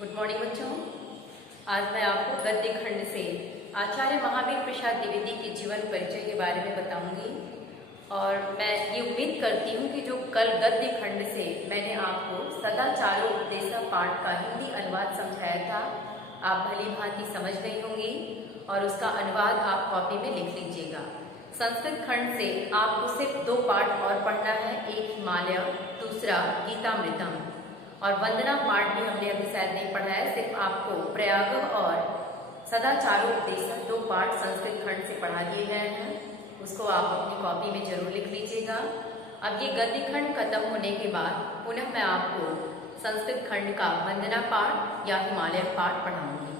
Good morning बच्चों। आज मैं आपको गद्य खंड से आचार्य महावीर प्रसाद द्विवेदी के जीवन परिचय के बारे में बताऊंगी। और मैं ये उम्मीद करती हूँ कि जो कल गद्य खंड से मैंने आपको सदाचारो उपदेशा पाठ का हिंदी अनुवाद समझाया था, आप भली भांति समझ गई होंगी और उसका अनुवाद आप कॉपी में लिख लीजिएगा। संस्कृत खंड से आपको सिर्फ 2 पाठ और पढ़ना है, एक हिमालय, दूसरा गीतामृतम। और वंदना पाठ भी हमने अभी शायद नहीं पढ़ा है, सिर्फ आपको प्रयाग और सदाचारो उपदेशा 2 पाठ संस्कृत खंड से पढ़ा दिए गए हैं, उसको आप अपनी कॉपी में जरूर लिख लीजिएगा। अब ये गद्य खंड खत्म होने के बाद पुनः मैं आपको संस्कृत खंड का वंदना पाठ या हिमालय पाठ पढ़ाऊंगी।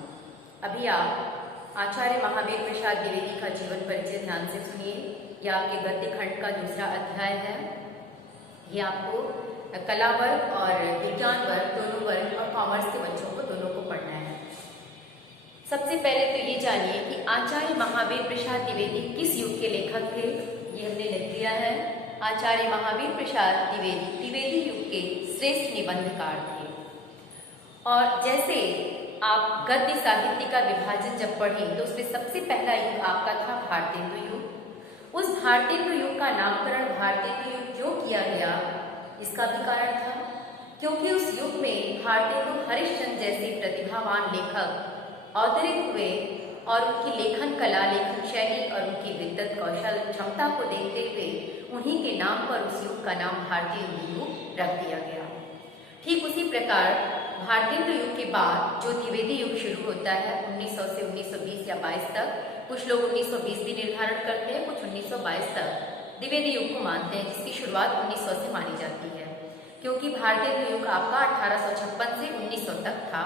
अभी आप आचार्य महावीर प्रसाद द्विवेदी का जीवन परिचय ध्यान से सुनिए। यह आपके गद्य खंड का दूसरा अध्याय है। ये आपको कला वर्ग और विज्ञान वर्ग दोनों वर्ग और कॉमर्स के बच्चों को दोनों को पढ़ना है। सबसे पहले तो ये जानिए कि आचार्य महावीर प्रसाद द्विवेदी किस युग के लेखक थे। ये हमने लिख दिया है। आचार्य महावीर प्रसाद द्विवेदी युग के श्रेष्ठ निबंधकार थे। और जैसे आप गद्य साहित्य का विभाजन जब पढ़ें तो उसमें सबसे पहला युग आपका था भारतेंदु युग। उस भारतेंदु युग का नामकरण भारतेंदु युग क्यों किया गया, इसका भी कारण था क्योंकि उस युग में भारतेंदु हरिश्चंद्र जैसे प्रतिभावान लेखक अवतरित हुए और उनकी लेखन कला, लेखन शैली और उनकी विद्वत कौशल क्षमता को देखते हुए उन्हीं के नाम पर उस युग का नाम भारतेंदु युग रख दिया गया। ठीक उसी प्रकार भारतेंदु युग के बाद जो द्विवेदी युग शुरू होता है 1900 से 1920 या 22 तक, कुछ लोग 1920 भी निर्धारण करते हैं, कुछ 1922 तक द्विवेदी युग को मानते हैं, जिसकी शुरुआत 1900 से मानी जाती है क्योंकि भारतेंदु युग आपका 1856 से 1900 तक था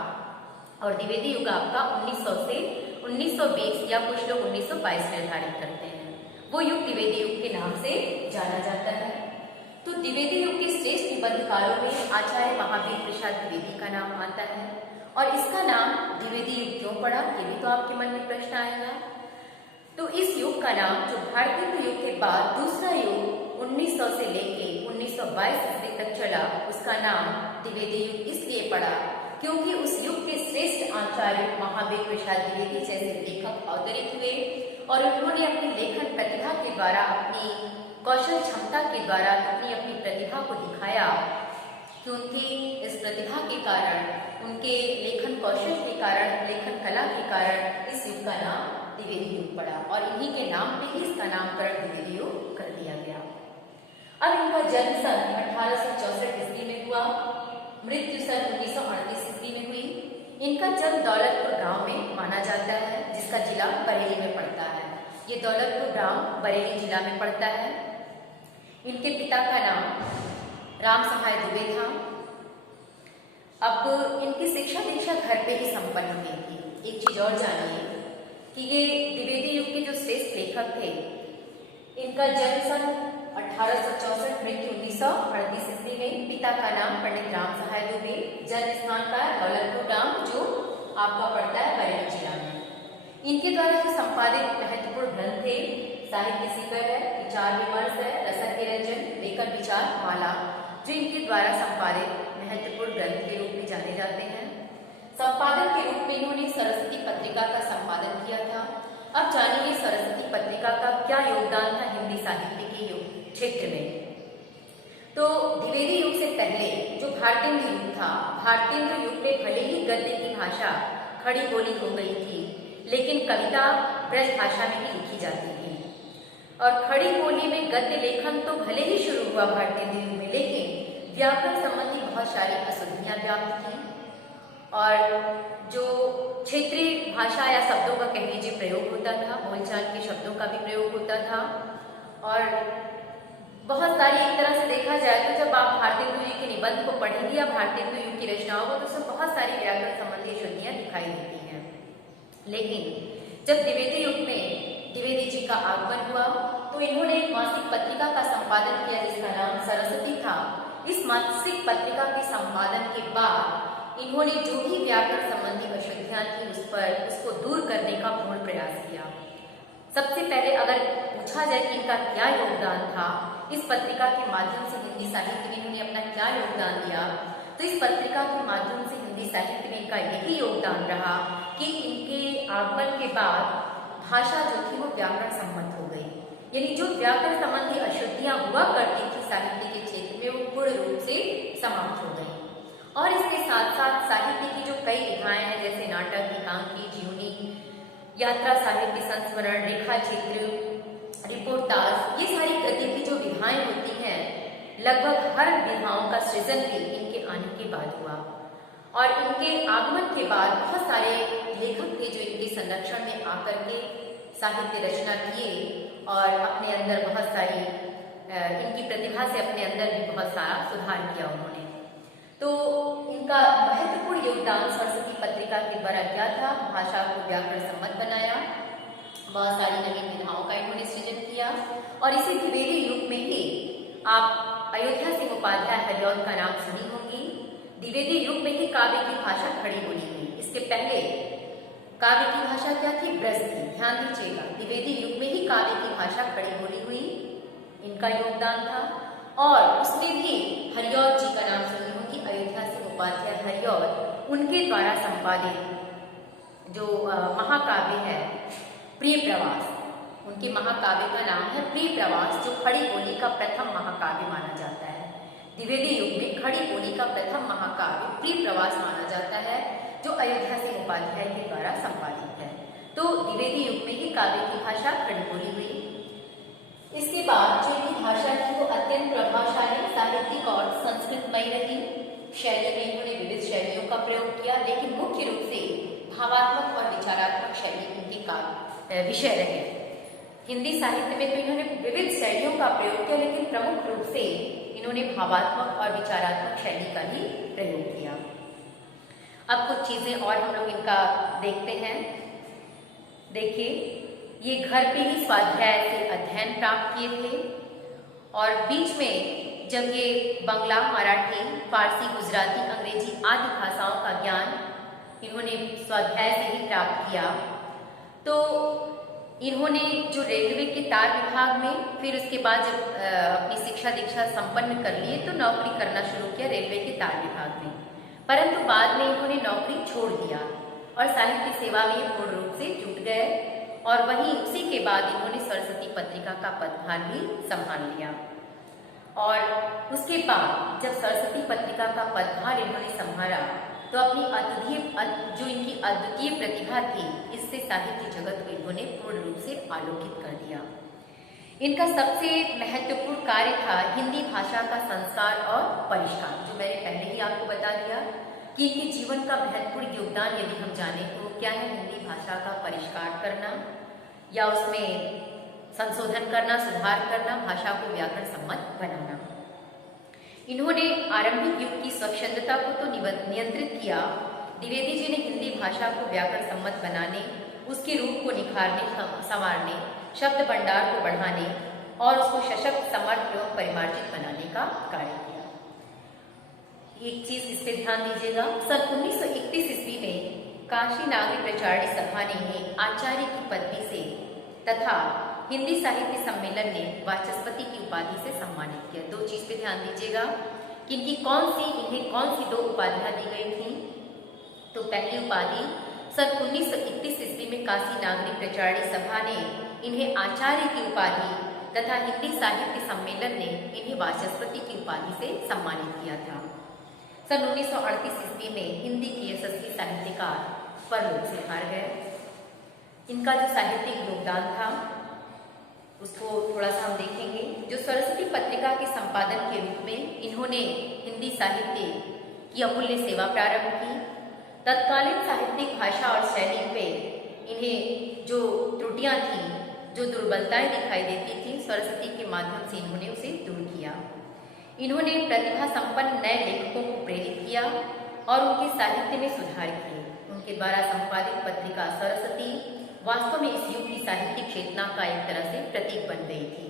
और द्विवेदी युग आपका 1900 से 1920 या कुछ लोग 1922 निर्धारित करते हैं। वो युग द्विवेदी युग के नाम से जाना जाता है। तो द्विवेदी युग के श्रेष्ठ निबंधकारों में आचार्य महावीर प्रसाद द्विवेदी का नाम आता है। और इसका नाम द्विवेदी युग क्यों पड़ा, ये भी तो आपके मन में प्रश्न आएगा। तो इस युग का नाम, जो भारतेंदु युग के बाद दूसरा युग 1900 से लेके 1922 ईस्वी तक चला, उसका नाम द्विवेदी युग इसलिए पड़ा क्योंकि उस युग के श्रेष्ठ आचार्य महावीर प्रसाद द्विवेदी जैसे लेखक अवतरित हुए और उन्होंने अपनी लेखन प्रतिभा के द्वारा, अपनी कौशल क्षमता के द्वारा अपनी प्रतिभा को दिखाया कि उनकी इस प्रतिभा के कारण, उनके लेखन कौशल के कारण, लेखन कला के कारण इस युग का नाम द्विवेदी युग पड़ा और इन्हीं के नाम पे ही इसका नामकरण द्विवेदी युग कर दिया गया। अब इनका जन्म सन 1864 ईस्वी में हुआ, मृत्यु सन 1938 ईस्वी में हुई। इनका जन्म दौलतपुर गांव में माना जाता है, जिसका जिला बरेली में पड़ता है। ये दौलतपुर गांव बरेली जिला में पड़ता है। इनके पिता का नाम राम सहाय दुबे था। अब इनकी शिक्षा दीक्षा घर पे ही संपन्न हुई थी। एक चीज और जानिए कि ये द्विवेदी युग के जो श्रेष्ठ लेखक थे, इनका जन्म सन 1864, मृत्यु 1938 ईस्वी में। पिता का नाम पंडित राम सहाय दुबे, जन्म स्थान का दौलतपुर गांव जो आपका पड़ता है बरेली जिला में। इनके द्वारा जो संपादित महत्वपूर्ण ग्रंथ थे, साहित्य शिखर है, विचार विमर्श है, रसक निरंजन, लेखन विचार माला, जो इनके द्वारा संपादित महत्वपूर्ण ग्रंथ के रूप में जाने जाते हैं। संपादक के रूप में इन्होंने सरस्वती पत्रिका का संपादन किया था। अब जानिए सरस्वती पत्रिका का क्या योगदान था हिंदी साहित्य के युग क्षेत्र में। तो द्विवेदी युग से पहले जो भारतेंदु युग था, भारतेंदु युग में भले ही गद्य की भाषा खड़ी बोली हो गई थी, लेकिन कविता ब्रज भाषा में ही लिखी जाती थी। और खड़ी बोली में गद्य लेखन तो भले ही शुरू हुआ भारतेंदु युग में, लेकिन व्याकरण संबंधी बहुत सारी अशुद्धियां व्याप्त थी और जो क्षेत्रीय भाषा या शब्दों का कह लीजिए प्रयोग होता था, बोलचाल के शब्दों का भी प्रयोग होता था। और बहुत सारी, एक तरह से देखा जाए तो जब आप भारतेंदु युग के निबंध को पढ़ेंगे या भारतेंदु युग की रचनाओं को, तो उसमें बहुत सारी व्याकरण संबंधी अशुद्धियां दिखाई देती हैं। लेकिन जब द्विवेदी युग में द्विवेदी जी का आगमन हुआ तो इन्होंने एक मासिक पत्रिका का संपादन किया जिसका नाम सरस्वती था। इस मासिक पत्रिका के संपादन के बाद इन्होंने जो भी व्याकरण संबंधी अशुद्धियां थी उसको दूर करने का पूर्ण प्रयास किया। सबसे पहले अगर पूछा जाए कि इनका क्या योगदान था, इस पत्रिका के माध्यम से हिंदी साहित्य में इन्होंने अपना क्या योगदान दिया, तो इस पत्रिका के माध्यम से हिंदी साहित्य में इनका यही योगदान रहा कि इनके आगमन के बाद भाषा जो थी वो व्याकरण सम्मत हो गई। यानी जो व्याकरण संबंधी अशुद्धियां हुआ करती थी साहित्य के क्षेत्र में, वो पूर्ण रूप से समाप्त हो गई। और इसके साथ साथ साहित्य की जो कई विधाएं हैं, जैसे नाटक, एकांकी, जीवनी, यात्रा साहित्य, संस्मरण, रेखा चित्र, रिपोर्टाज, ये सारी गद्य की जो विधाएं होती हैं, लगभग हर विधाओं का सृजन भी इनके आने के बाद हुआ। और इनके आगमन के बाद बहुत सारे लेखक थे जो इनके संरक्षण में आकर के साहित्य रचना किए और अपने अंदर बहुत सारी इनकी प्रतिभा से अपने अंदर भी बहुत सारा सुधार किया उन्होंने। तो इनका महत्वपूर्ण योगदान सरस्वती पत्रिका के द्वारा क्या था? भाषा को व्याकरण सम्मत बनाया, बहुत सारी नवीन विधाओं का इन्होंने सृजन किया। और इसी द्विवेदी युग में ही आप अयोध्या सिंह उपाध्याय हरिऔध का नाम सुनी होंगी। द्विवेदी युग में ही काव्य की भाषा खड़ी बोली हुई। इसके पहले काव्य की भाषा क्या थी? ब्रज थी। ध्यान दीजिएगा, द्विवेदी युग में ही काव्य की भाषा खड़ी बोली हुई, इनका योगदान था। और उसमें भी हरिऔध जी का नाम सुनी होगी, अयोध्या सिंह उपाध्याय हरिऔध, उनके द्वारा संपादित जो महाकाव्य है प्रिय प्रवास, उनके महाकाव्य का नाम है प्रिय प्रवास, जो खड़ी बोली का प्रथम महाकाव्य माना जाता है। द्विवेदी युग में खड़ी बोली का प्रथम महाकाव्य प्रिय प्रवास माना जाता है, जो अयोध्या सिंह उपाध्याय के द्वारा संपादित है। तो द्विवेदी युग में ही काव्य की भाषा खड़ी बोली हुई। इसके बाद जो इनकी भाषा थी वो अत्यंत प्रभावशाली, साहित्यिक और संस्कृतमयी रही। शैली में इन्होंने विविध शैलियों का प्रयोग किया, लेकिन मुख्य रूप से भावात्मक और विचारात्मक शैली इनके का विषय रहे। हिंदी साहित्य में तो इन्होंने विविध शैलियों का प्रयोग किया, लेकिन प्रमुख रूप से इन्होंने भावात्मक और विचारात्मक शैली का ही प्रयोग किया। अब कुछ चीजें और हम लोग इनका देखते हैं। देखिए, ये घर पे ही स्वाध्याय से अध्ययन प्राप्त किए थे और बीच में जब ये बंगला, मराठी, फारसी, गुजराती, अंग्रेजी आदि भाषाओं का ज्ञान इन्होंने स्वाध्याय से ही प्राप्त किया, तो इन्होंने जो रेलवे के तार विभाग में, फिर उसके बाद जब अपनी शिक्षा दीक्षा संपन्न कर लिए तो नौकरी करना शुरू किया रेलवे के तार विभाग में। परंतु बाद में इन्होंने नौकरी छोड़ दिया और साहित्य सेवा में पूर्ण रूप से जुट गए। और वहीं उसी के बाद इन्होंने सरस्वती पत्रिका का पदभार भी संभाल लिया। और उसके बाद जब सरस्वती पत्रिका का पदभार इन्होंने संभाला तो अपनी जो इनकी अद्वितीय प्रतिभा थी, इससे साहित्य जगत को इन्होंने पूर्ण रूप से आलोकित कर दिया। इनका सबसे महत्वपूर्ण कार्य था हिंदी भाषा का संस्कार और परिष्कार, जो मैंने पहले ही आपको बता दिया कि इनके जीवन का महत्वपूर्ण योगदान यदि हम जाने तो क्या है? हिंदी भाषा का परिष्कार करना या उसमें संशोधन करना, सुधार करना, भाषा को व्याकरण सम्मत बनाना। इन्होंने आरंभिक युग की स्वच्छंदता को तो नियंत्रित किया। द्विवेदी जी ने हिंदी भाषा को व्याकरण सम्मत बनाने, उसके रूप को निखारने, संवारने, शब्द भंडार को बढ़ाने और उसको सशक्त, समर्थ एवं परिमार्जित बनाने का कार्य किया। एक चीज इस पे ध्यान दीजिएगा, सन 1931 ईस्वी में काशी नागरी प्रचारणी सभा ने इन्हें आचार्य की पदवी से तथा हिंदी साहित्य सम्मेलन ने वाचस्पति की उपाधि से सम्मानित किया। दो चीज पे ध्यान दीजिएगा कि इन्हें कौन सी दो उपाधियां दी गई थी। तो पहली उपाधि सन 1931 ईस्वी में काशी नागरी प्रचारणी सभा ने इन्हें आचार्य की उपाधि तथा हिंदी साहित्य सम्मेलन ने इन्हें वाचस्पति की उपाधि से सम्मानित किया था। सन 1938 ईस्वी में हिंदी के यशस्वी साहित्यकार परलोक से हार गए। इनका जो साहित्यिक योगदान था उसको थोड़ा सा हम देखेंगे। जो सरस्वती पत्रिका के संपादन के रूप में इन्होंने हिंदी साहित्य की अमूल्य सेवा प्रारंभ की। तत्कालीन साहित्यिक भाषा और शैली पे इन्हें जो त्रुटियां थी, जो दुर्बलताएं दिखाई देती थी, सरस्वती के माध्यम से इन्होंने उसे दूर किया। इन्होंने प्रतिभा संपन्न नए लेखकों को प्रेरित किया और उनके साहित्य में सुधार किए। उनके द्वारा संपादित पत्रिका सरस्वती वास्तव में इस युग की साहित्यिक चेतना का एक तरह से प्रतीक बन गई थी।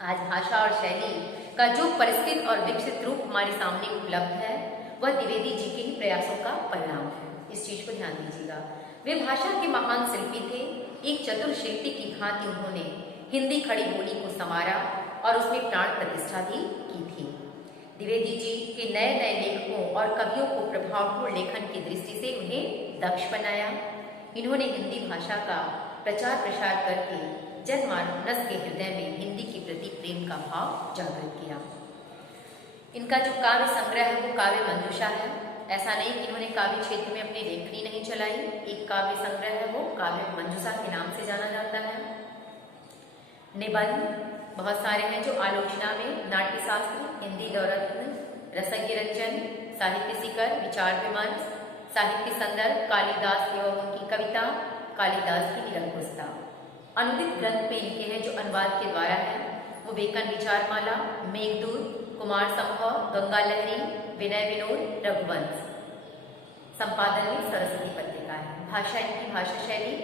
आज भाषा और शैली का जो परिष्कृत और विकसित रूप हमारे सामने उपलब्ध है, वह द्विवेदी जी के ही प्रयासों का परिणाम है। इस चीज को ध्यान दीजिएगा। वे भाषा के महान शिल्पी थे। एक चतुर शिल्पी की भांति उन्होंने हिंदी खड़ी बोली को संवारा और उसमें प्राण प्रतिष्ठा भी की थी। द्विवेदी जी के नए नए लेखकों और कवियों को प्रभावपूर्ण लेखन की दृष्टि से उन्हें दक्ष बनाया। इन्होंने हिंदी भाषा का प्रचार प्रसार करके जनमानस के हृदय में हिंदी के प्रति प्रेम का भाव जागृत किया। इनका जो काव्य संग्रह है वो काव्य मंजूषा है। ऐसा नहीं कि इन्होंने काव्य क्षेत्र में अपनी लेखनी नहीं चलाई। एक काव्य संग्रह है वो काव्य मंजूषा के नाम से जाना जाता है। निबंध बहुत सारे हैं जो आलोचना में नाट्यशास्त्र, हिंदी दौरत्न, रसज्ञ रंजन, साहित्य शिखर, विचार विमर्श, साहित्य संदर्भ, कालिदास एवं उनकी कविता, कालिदास की निरंकुशता। अनुदित ग्रंथ में इनके हैं जो अनुवाद के द्वारा है वो वेकन विचारमाला, मेघदूत, कुमार संभव, गंगा लहरी, विनय विनोद, रघुवंश। संपादन में सरस्वती पत्रिका है। भाषा इनकी भाषा शैली,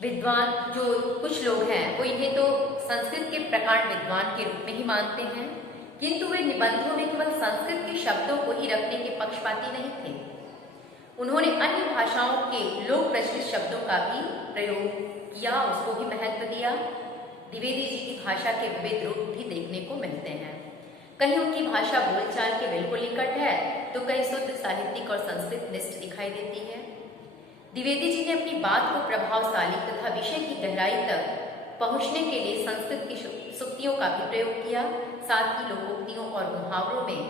विद्वान जो कुछ लोग हैं वो इन्हें तो संस्कृत के प्रकांड विद्वान के रूप में ही मानते हैं, किंतु वे निबंधों में केवल संस्कृत के शब्दों को ही रखने के पक्षपाती नहीं थे। उन्होंने अन्य भाषाओं के लोक प्रचलित शब्दों का भी प्रयोग किया, उसको भी महत्व दिया। द्विवेदी जी की भाषा के विविध रूप भी देखने को मिलते हैं। कहीं उनकी भाषा बोलचाल के बिल्कुल निकट है तो कहीं शुद्ध साहित्यिक और संस्कृत निष्ठ दिखाई देती है। द्विवेदी जी ने अपनी बात को प्रभावशाली तथा विषय की गहराई तक पहुंचने के लिए संस्कृत की सूक्तियों का भी प्रयोग किया, साथ ही लोकोक्तियों और मुहावरों में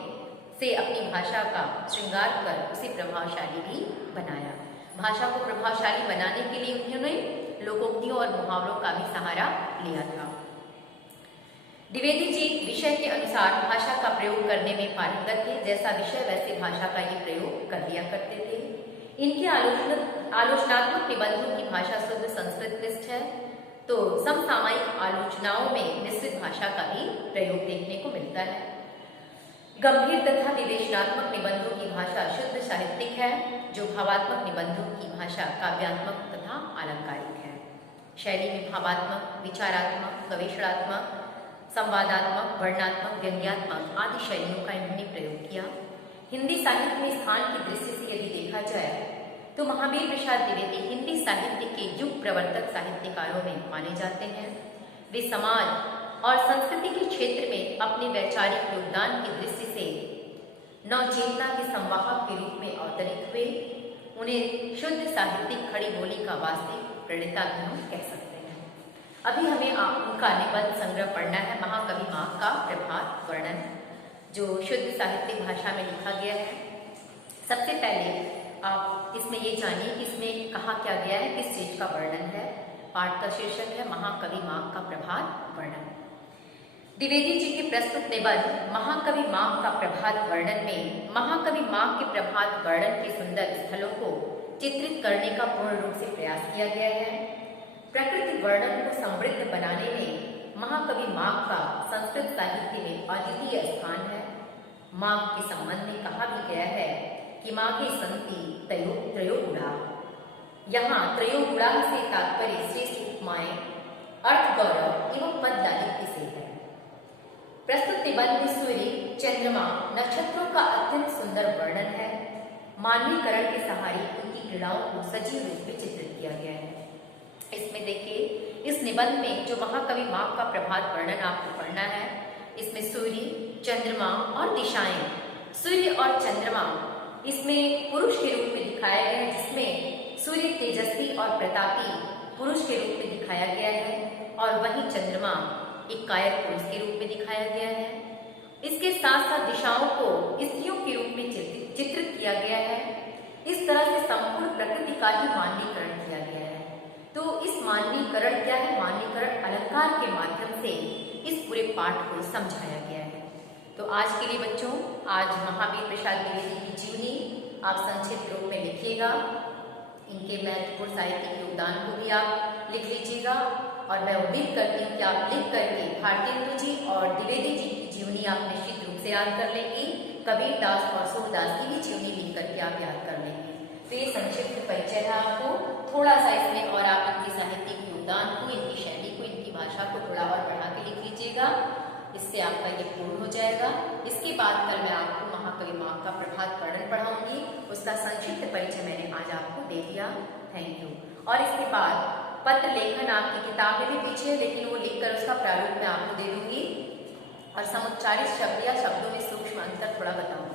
से अपनी भाषा का श्रृंगार कर उसे प्रभावशाली भी बनाया। भाषा को प्रभावशाली बनाने के लिए उन्होंने लोकोक्तियों और मुहावरों का भी सहारा लिया था। द्विवेदी जी विषय के अनुसार भाषा का प्रयोग करने में पारंगत थे। जैसा विषय वैसे भाषा का ये प्रयोग कर लिया करते थे। इनके आलोचनात्मक निबंधों की भाषा शुद्ध संस्कृत निष्ठ है, तो समसामयिक आलोचनाओं में मिश्रित भाषा का भी प्रयोग देखने को मिलता है। गंभीर तथा विवेचनात्मक निबंधों की भाषा शुद्ध साहित्यिक है, जो भावात्मक निबंधों की भाषा काव्यात्मक तथा अलंकारिक है। शैली में भावात्मक, विचारात्मक, गवेषणात्मक, संवादात्मक, वर्णनात्मक, व्यंग्यात्मक आदि शैलियों का इन्होंने प्रयोग किया। हिंदी साहित्य में स्थान की दृष्टि से यदि देखा जाए तो महावीर प्रसाद द्विवेदी हिंदी साहित्य के युग प्रवर्तक साहित्यकारों में माने जाते हैं। वे समाज और संस्कृति के क्षेत्र में अपने वैचारिक योगदान की दृष्टि से नवचेतना के संवाहक के रूप में अवतरित हुए। उन्हें शुद्ध साहित्यिक खड़ी बोली का वास्तविक प्रणेता भी हम कह सकते हैं। अभी हमें उनका निबंध संग्रह पढ़ना है, महाकवि माँ का प्रभात वर्णन, जो शुद्ध साहित्यिक भाषा में लिखा गया है। सबसे पहले आप इसमें ये जानिए कि इसमें कहा क्या गया है, किस चीज का वर्णन है। पाठ का शीर्षक है महाकवि माँ का प्रभात वर्णन। द्विवेदी जी के प्रस्तुत निबंध महाकवि माँ का प्रभात वर्णन में महाकवि माँ के प्रभात वर्णन के सुंदर स्थलों को चित्रित करने का पूर्ण रूप से प्रयास किया गया है। प्रकृति वर्णन को समृद्ध बनाने में महाकवि माँ का संस्कृत साहित्य में अद्वितीय स्थान है। माँ के संबंध में कहा भी गया है कि माँ की संति त्रयोगुणा। यहाँ त्रयोगुणा से तात्पर्य श्रेष्ठ उपमाएं, अर्थ गौरव एवं पद लालित्य से है। प्रस्तुत निबंध में सूर्य, चंद्रमा, नक्षत्रों का अत्यंत सुंदर वर्णन है। मानवीकरण के सहारे उनकी क्रीड़ाओं को सजीव रूप में चित्रित किया गया है। इसमें देखिए, इस निबंध में जो महाकवि माँ का प्रभात वर्णन आपको पढ़ना है, इसमें सूर्य, चंद्रमा और दिशाएं, सूर्य और चंद्रमा इसमें पुरुष के रूप में दिखाया गया है, जिसमें सूर्य तेजस्वी और प्रतापी पुरुष के रूप में दिखाया गया है और वहीं चंद्रमा एक कायर पुरुष के रूप में दिखाया गया है। इसके साथ साथ दिशाओं को स्त्रियों के रूप में चित्रित किया गया है। इस तरह से संपूर्ण प्रकृति का ही मानवीकरण किया गया है। तो इस मानवीकरण क्या है? मानवीकरण अलंकार के माध्यम से इस पूरे पाठ को समझाया गया है। तो आज के लिए बच्चों, आज महावीर प्रसाद द्विवेदी की जीवनी आप संक्षिप्त रूप में लिखिएगा। इनके महत्वपूर्ण साहित्यिक योगदान को भी आप लिख लीजिएगा और मैं उम्मीद करती हूँ कि आप लिख करके भारतेंदु जी और द्विवेदी जी की जीवनी आप निश्चित रूप से याद कर लेंगे। कबीर दास और सूरदास की भी जीवनी लिख करके आप याद कर लेंगे। तो ये संक्षिप्त परिचय है आपको, थोड़ा सा इसमें और आप इनके साहित्यिक योगदान को, इनकी शैली को, इनकी भाषा को थोड़ा और बढ़ा के लिख लीजिएगा। इससे आपका ये पूर्ण हो जाएगा। इसके बाद कल मैं आपको महाकवि माँ का प्रभात वर्णन पढ़ाऊंगी। उसका संक्षिप्त परिचय मैंने आज आपको दे दिया। Thank you. और इसके बाद पत्र लेखन आपकी किताब में भी पीछे, लेकिन वो लिखकर उसका प्रारूप मैं आपको दे दूंगी और समुच्चारित शब्द या शब्दों में सूक्ष्म थोड़ा बताऊंगी।